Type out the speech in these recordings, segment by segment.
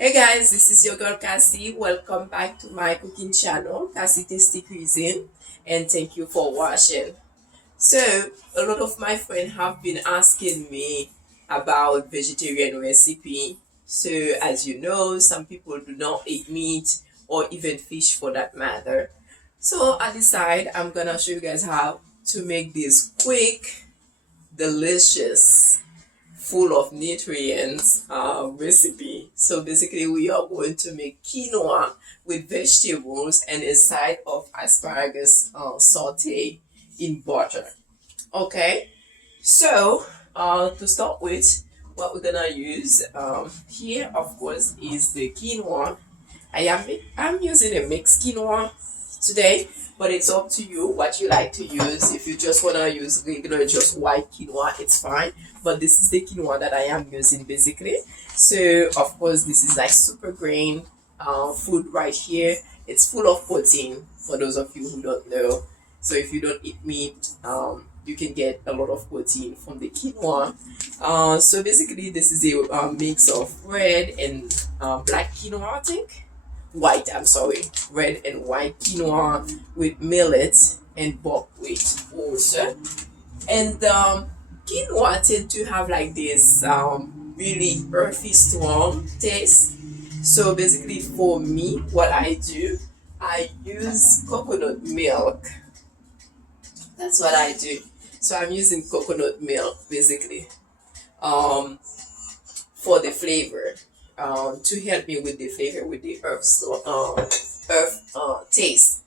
Hey guys, this is your girl Cassie. Welcome back to my cooking channel, Cassie Tasty Cuisine, and thank you for watching. So, a lot of my friends have been asking me about vegetarian recipe. So, as you know, some people do not eat meat or even fish for that matter. So, I decided I'm gonna show you guys how to make this quick, delicious, full of nutrients recipe. So basically we are going to make quinoa with vegetables and a side of asparagus saute in butter. Okay, so to start with, what we're gonna use here, of course, is the quinoa. I'm using a mixed quinoa today, but it's up to you what you like to use. If you just want to use regular just white quinoa, it's fine, but this is the quinoa that I am using basically. So of course this is like super grain food right here. It's full of protein for those of you who don't know. So if you don't eat meat, you can get a lot of protein from the quinoa. So basically this is a mix of red and black quinoa, I think white, I'm sorry, red and white quinoa with millet and buckwheat also. And quinoa tend to have like this really earthy, strong taste. So basically, for me, what I do, I use coconut milk. That's what I do. So I'm using coconut milk basically um, for the flavor, to help me with the flavor with the earth taste.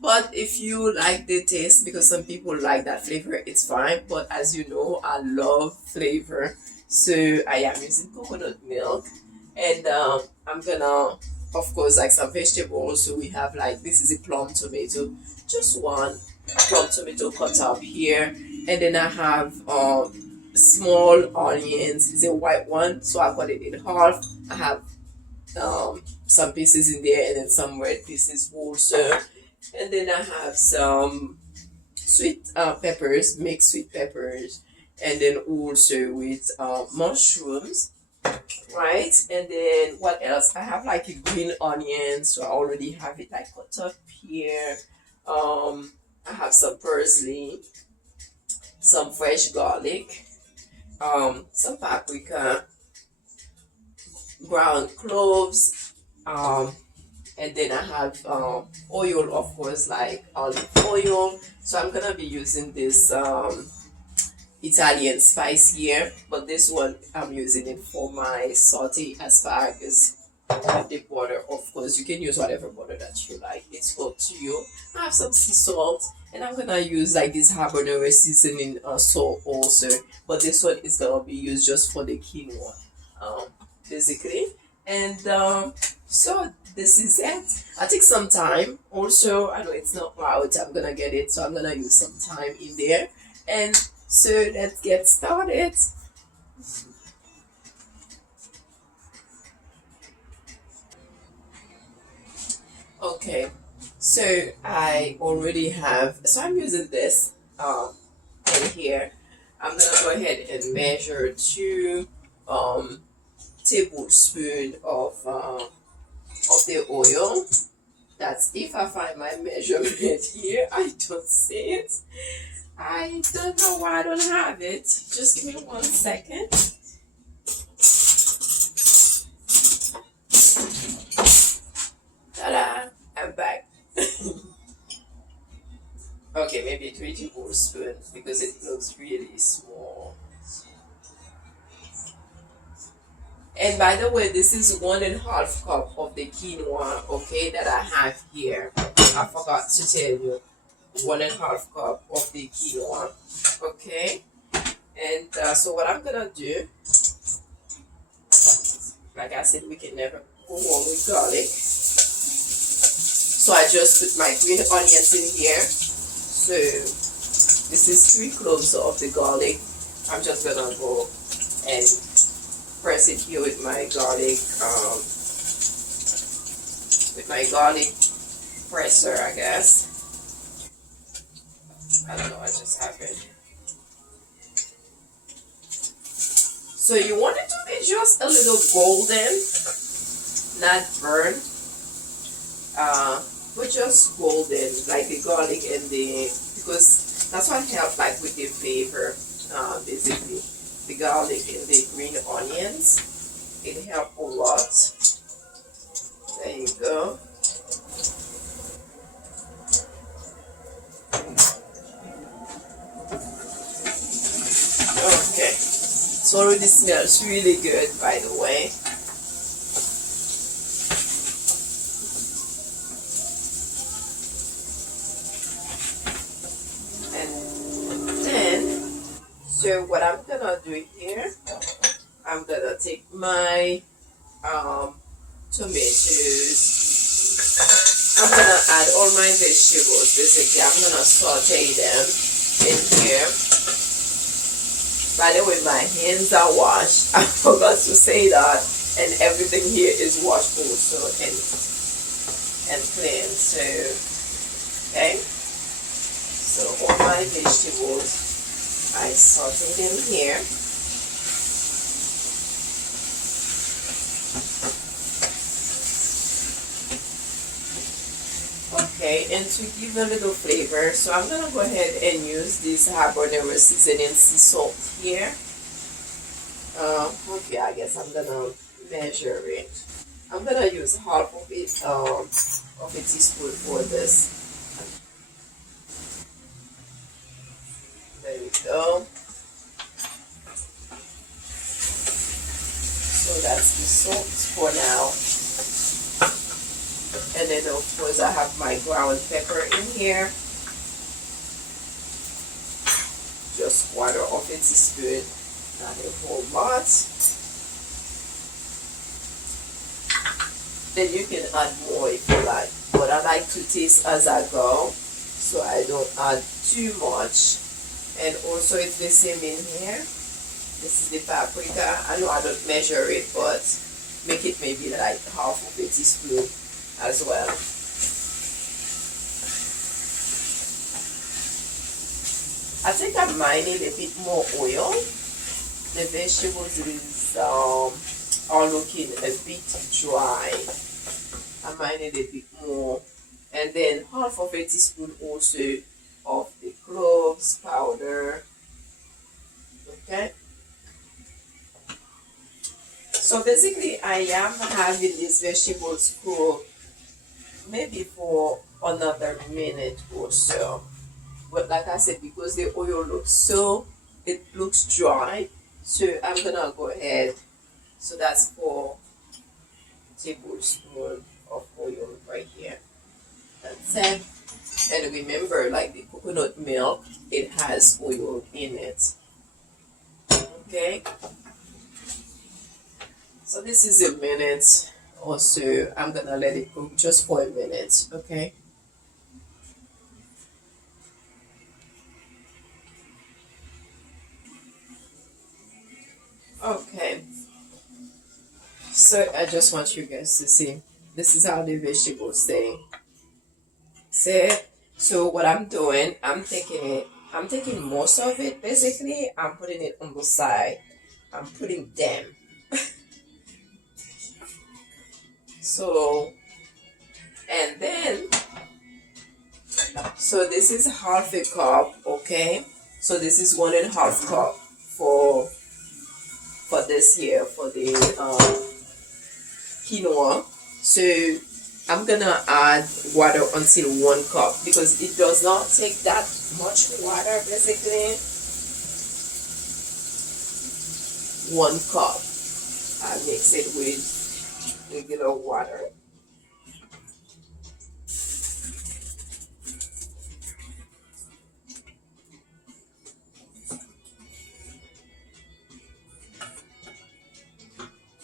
But if you like the taste, because some people like that flavor, it's fine. But as you know, I love flavor, so I am using coconut milk, and I'm gonna, of course, like some vegetables. So we have like this is a plum tomato, just one plum tomato cut up here, and then I have small onions. It's a white one, so I cut it in half. I have some pieces in there, and then some red pieces also, and then I have some sweet peppers, mixed sweet peppers, and then also with mushrooms, right? And then what else? I have like a green onion, so I already have it like cut up here. I have some parsley, some fresh garlic, some paprika, ground cloves, and then I have oil, of course, like olive oil. So I'm gonna be using this Italian spice here, but this one I'm using it for my sauteed asparagus. The butter, of course, you can use whatever butter that you like. It's up to you. I have some sea salt, and I'm gonna use like this habanero seasoning salt also, but this one is gonna be used just for the quinoa, um, basically. And so this is it. I take some time. Also, I know it's not out. I'm gonna get it, so I'm gonna use some time in there. And so let's get started. Okay, so I already have, so I'm using this in here. I'm gonna go ahead and measure 2 tablespoons of the oil. That's if I find my measurement here. I don't see it. I don't know why I don't have it. Just give me 1 second. Ta-da! I'm back. Okay, maybe 3 tablespoons because it looks really small. And by the way, this is 1.5 cup of the quinoa, okay, that I have here. I forgot to tell you. 1.5 cup of the quinoa, okay. And so what I'm gonna do, like I said, we can never go wrong with garlic. So I just put my green onions in here. So this is 3 cloves of the garlic. I'm just gonna go and press it here with my garlic presser, I guess. I don't know what just happened. So you want it to be just a little golden. not burnt, but just golden, like the garlic and the, because that's what helped like with the flavor, basically the garlic and the green onions, it helped a lot. There you go. Okay, it already smells really good, by the way. And then, so what I'm gonna do here, I'm gonna take my tomatoes. I'm gonna add all my vegetables. Basically, I'm gonna saute them in here. By the way, my hands are washed. I forgot to say that, and everything here is washed also and clean. So, okay. So all my vegetables, I saute them here. Okay, and to give a little flavor, so I'm gonna go ahead and use this habanero seasoning sea salt here. Okay, I guess I'm gonna measure it. I'm gonna use half of it, of a teaspoon for this. There we go. So that's the salt for now. And then of course I have my ground pepper in here. Just 1/4 teaspoon, not a whole lot. Then you can add more if you like, but I like to taste as I go, so I don't add too much. And also it's the same in here. This is the paprika. I know I don't measure it, but make it maybe like 1/2 teaspoon as well. I think I might need a bit more oil. The vegetables are looking a bit dry. I might need a bit more. And then 1/2 teaspoon also of the cloves powder. Okay. So basically I am having these vegetables cook maybe for another minute or so. But like I said, because the oil it looks dry, so I'm gonna go ahead. So that's 4 tablespoons of oil right here. That's it. And remember, like the coconut milk, it has oil in it. Okay. So this is a minute or so. I'm gonna let it cook just for a minute. Okay. Okay. So I just want you guys to see. This is how the vegetables stay. See? So what I'm doing, I'm taking most of it basically. I'm putting it on the side. I'm putting them. So, and then, so this is 1/2 cup, okay? So this is 1.5 cup for this here, for the quinoa. So I'm gonna add water until 1 cup because it does not take that much water basically. 1 cup. I mix it with regular water.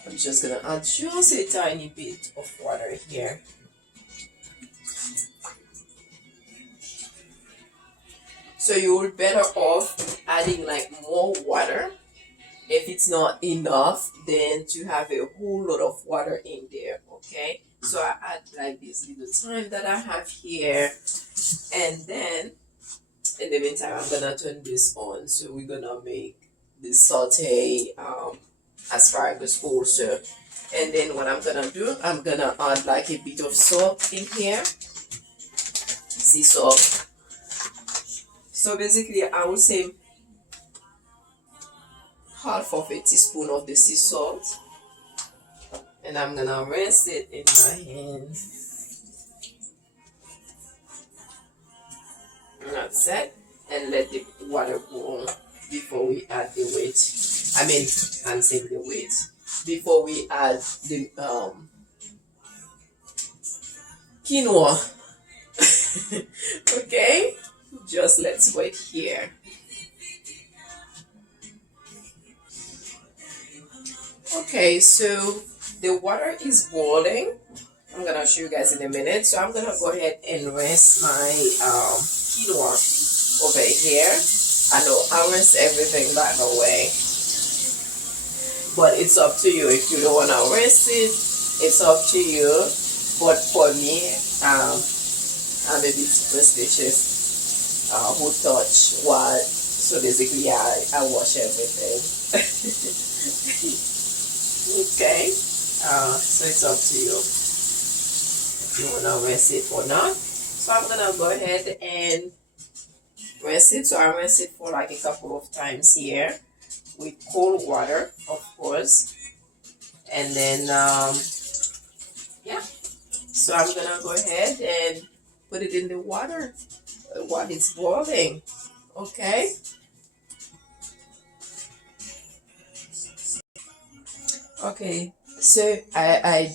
I'm just gonna add just a tiny bit of water here. So you're better off adding like more water. If it's not enough, then to have a whole lot of water in there, okay? So I add like this little thyme that I have here. And then, in the meantime, I'm gonna turn this on. So we're gonna make the sauteed asparagus also. And then what I'm gonna do, I'm gonna add like a bit of salt in here, sea salt. So basically I would say half of a teaspoon of the sea salt, and I'm gonna rinse it in my hand. That's it. And let the water boil before we add the weight. I'm saying the weight. Before we add the quinoa. Okay? Just let's wait here. Okay, so the water is boiling. I'm gonna show you guys in a minute. So I'm gonna go ahead and rinse my quinoa over here. I know I rinse everything by the way, but it's up to you. If you don't wanna rinse it, it's up to you. But for me, I'm a bit superstitious. Who touch what? So basically, I wash everything. Okay. So it's up to you if you wanna rinse it or not. So I'm gonna go ahead and rinse it. So I rinse it for like a couple of times here with cold water, of course. And then yeah. So I'm gonna go ahead and put it in the water while it's boiling. Okay. Okay. So I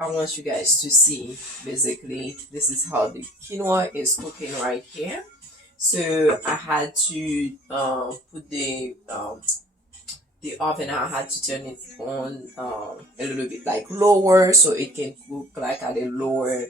want you guys to see basically this is how the quinoa is cooking right here. So I had to put the oven. I had to turn it on a little bit like lower so it can cook like at a lower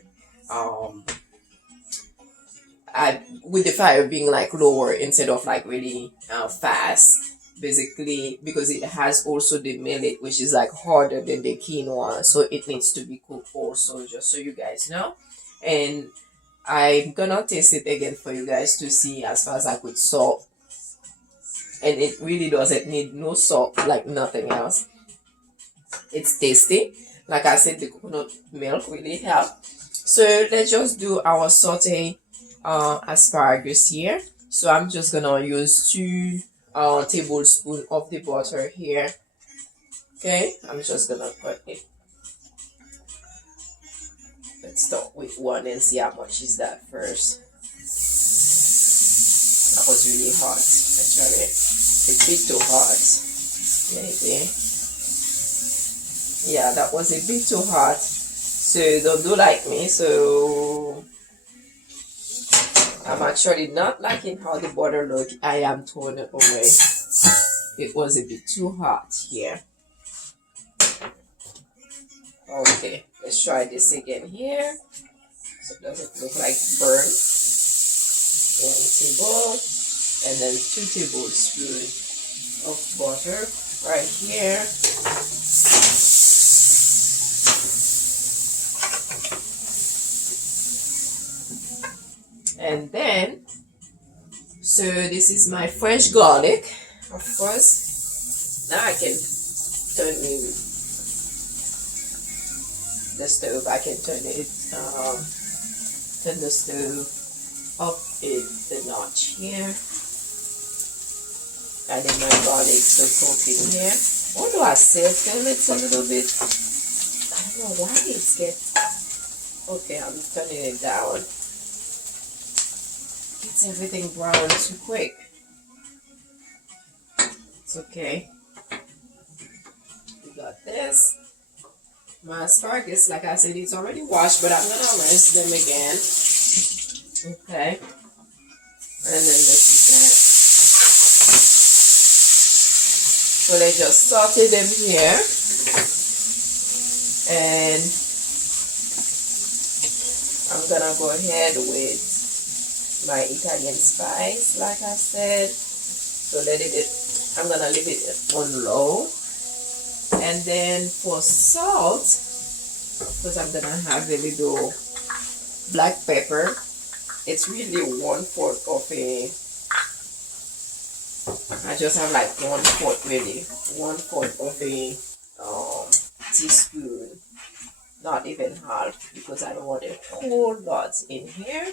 with the fire being like lower instead of like really fast, basically, because it has also the millet which is like harder than the quinoa, so it needs to be cooked also, just so you guys know. And I'm gonna taste it again for you guys to see as far as I could salt, and it really doesn't need no salt, like nothing else. It's tasty. Like I said, the coconut milk really helps. So let's just do our saute asparagus here. So I'm just gonna use 2 tablespoons of the butter here. Okay, I'm just gonna put it. Let's start with 1 and see how much is that first. That was really hot. Actually, it's a bit too hot. Maybe. Yeah, that was a bit too hot. So don't do like me. So I'm actually not liking how the butter look. I am throwing it away. It was a bit too hot here. Okay, let's try this again here. So it doesn't look like burnt. 1 table, and then 2 tablespoons of butter right here. And then, so this is my fresh garlic, of course. Now I can turn the stove. I can turn the stove up a notch here. Adding my garlic to cook in here. Although I still feel it's a little bit, I don't know why it's okay, I'm turning it down. It's everything brown too quick. It's okay. We got this. My asparagus, like I said, it's already washed, but I'm gonna rinse them again. Okay. And then this is that. So let's just saute them here. And I'm gonna go ahead with my Italian spice, like I said. So I'm gonna leave it on low. And then for salt, because I'm gonna have a little black pepper, it's really 1/4 of a, I just have like 1/4, really 1/4 of a teaspoon, not even half, because I don't want a whole lot in here.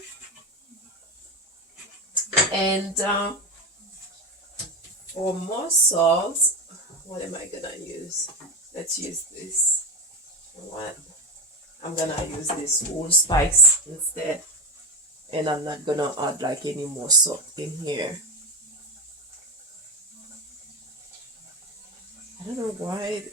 And for more salt, what am I gonna use? Let's use this. What? I'm gonna use this allspice instead, and I'm not gonna add like any more salt in here. I don't know why.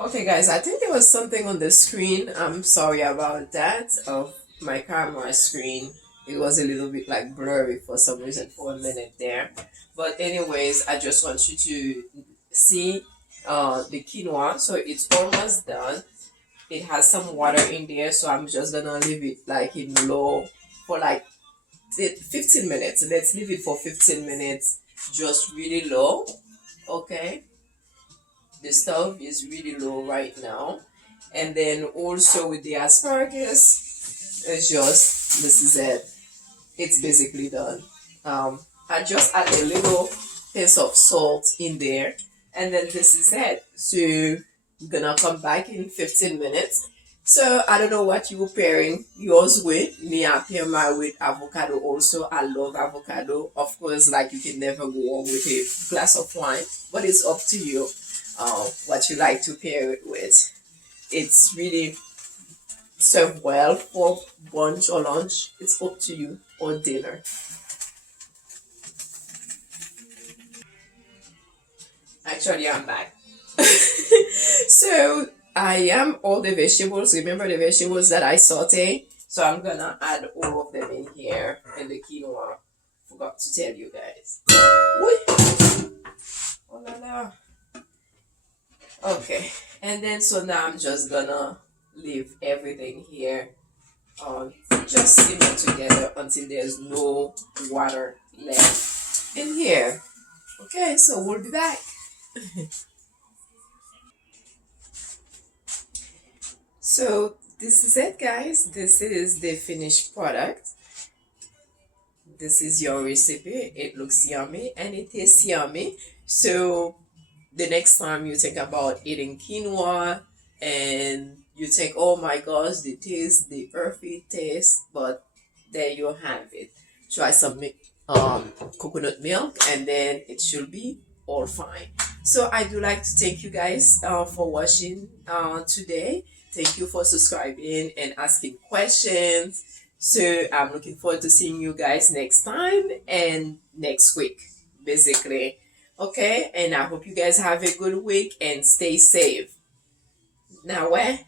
Okay guys, I think there was something on the screen. I'm sorry about that, of my camera screen. It was a little bit like blurry for some reason for a minute there. But anyways, I just want you to see the quinoa. So it's almost done. It has some water in there, so I'm just gonna leave it like in low for like 15 minutes. Let's leave it for 15 minutes, just really low. Okay, the stove is really low right now. And then also with the asparagus, it's just, this is it, it's basically done. I just add a little pinch of salt in there, and then this is it. So I'm gonna come back in 15 minutes. So I don't know what you were pairing yours with. Me, I pair mine with avocado also. I love avocado. Of course, like you can never go wrong with a glass of wine, but it's up to you what you like to pair it with. It's really served well for brunch or lunch. It's up to you, or dinner. Actually, I'm back. So I am all the vegetables. Remember the vegetables that I saute? So I'm gonna add all of them in here, and the quinoa. Forgot to tell you guys. Whee! Oh la la. Okay, and then so now I'm just gonna leave everything here. Just simmer together until there's no water left in here. Okay, so we'll be back. So this is it, guys. This is the finished product. This is your recipe. It looks yummy and it tastes yummy. So the next time you think about eating quinoa and you think, oh my gosh, the taste, the earthy taste, but there you have it. Try some coconut milk, and then it should be all fine. So I do like to thank you guys for watching today. Thank you for subscribing and asking questions. So I'm looking forward to seeing you guys next time and next week, basically. Okay, and I hope you guys have a good week and stay safe. Now, where?